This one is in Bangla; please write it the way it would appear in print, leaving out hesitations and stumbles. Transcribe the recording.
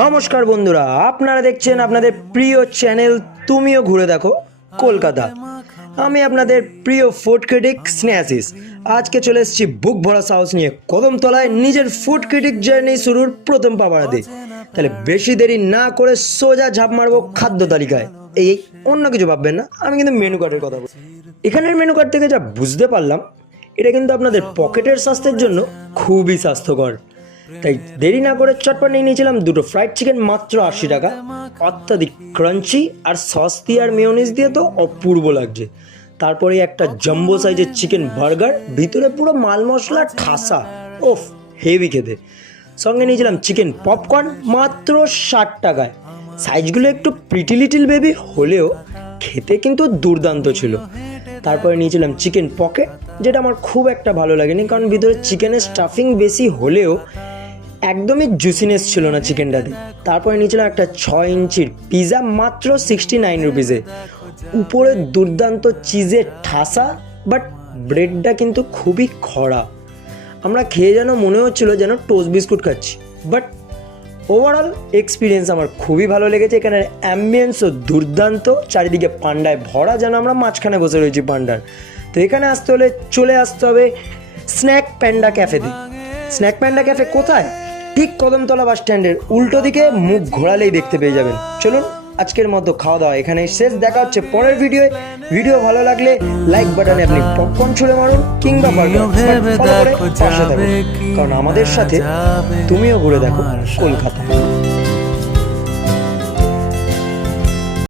নমস্কার বন্ধুরা, আপনারা দেখছেন আপনাদের প্রিয় চ্যানেল তুমিও ঘুরে দেখো কলকাতা। আমি আপনাদের প্রিয় ফুড ক্রিটিক স্নেহাশিস। আজকে চলে এসেছি বুক ভরা সাহস নিয়ে কদমতলায় নিজের ফুড ক্রিটিক জার্নি শুরুর প্রথম পাবাড়াতে। তাহলে বেশি দেরি না করে সোজা ঝাঁপ মারবো খাদ্য তালিকায়। এই অন্য কিছু ভাববেন না, আমি কিন্তু মেনু কার্ডের কথা বলছি। এখানের মেনু কার্ড থেকে যা বুঝতে পারলাম, এটা কিন্তু আপনাদের পকেটের স্বাস্থ্যের জন্য খুবই স্বাস্থ্যকর। তাই দেরি না করে চটপট নিয়ে নিয়েছিলাম দুটো ফ্রাইড চিকেন, মাত্র 80 টাকা। অত্যাধিক ক্রাঞ্চি আর সস দিয়ে আর মেয়োনিজ দিয়ে তো অপূর্ব লাগছে। তারপরে একটা জাম্বো সাইজের চিকেন বার্গার, ভিতরে পুরো মাল মশলা ঠাসা, ওফ হেভি খেতে। সঙ্গে নিয়েছিলাম চিকেন পপকর্ন, মাত্র 60 টাকায়। সাইজগুলো একটু প্রিটি লিটিল বেবি হলেও খেতে কিন্তু দুর্দান্ত ছিল। তারপরে নিয়েছিলাম চিকেন পকেট, যেটা আমার খুব একটা ভালো লাগেনি, কারণ ভিতরে চিকেনের স্টাফিং বেশি হলেও একদমই জুসিনেস ছিল না চিকেনটাতে। তারপরে নিয়েছিলাম একটা 6 ইঞ্চির পিৎজা, মাত্র 69 রুপিসে। উপরে দুর্দান্ত চিজের ঠাসা, বাট ব্রেডটা কিন্তু খুবই খরা। আমরা খেয়ে যেন মনে হচ্ছিল যেন টোস্ট বিস্কুট খাচ্ছি। বাট ওভারঅল এক্সপিরিয়েন্স আমার খুবই ভালো লেগেছে। এখানের অ্যাম্বিয়েন্সও দুর্দান্ত, চারিদিকে পান্ডায় ভরা, যেন আমরা মাঝখানে বসে রয়েছি পান্ডার। তো এখানে আসতে হলে চলে আসতে হবে স্ন্যাক প্যান্ডা ক্যাফেতে। স্ন্যাক প্যান্ডা ক্যাফে কোথায়? ঠিক কদমতলা বাস স্ট্যান্ডের উল্টো দিকে, মুখ ঘোরালেই দেখতে পেয়ে যাবেন। চলুন, আজকের মতো খাওয়া দাওয়া এখানেই শেষ। দেখা হচ্ছে পরের ভিডিওয়ে। ভিডিও ভালো লাগলে লাইক বাটনে আপনি পপকর্ন ছুঁড়ে মারুন, কিংবা ফলো করে পাশে থাকুন, কারণ আমাদের সাথে তুমিও ঘুরে দেখো কলকাতা।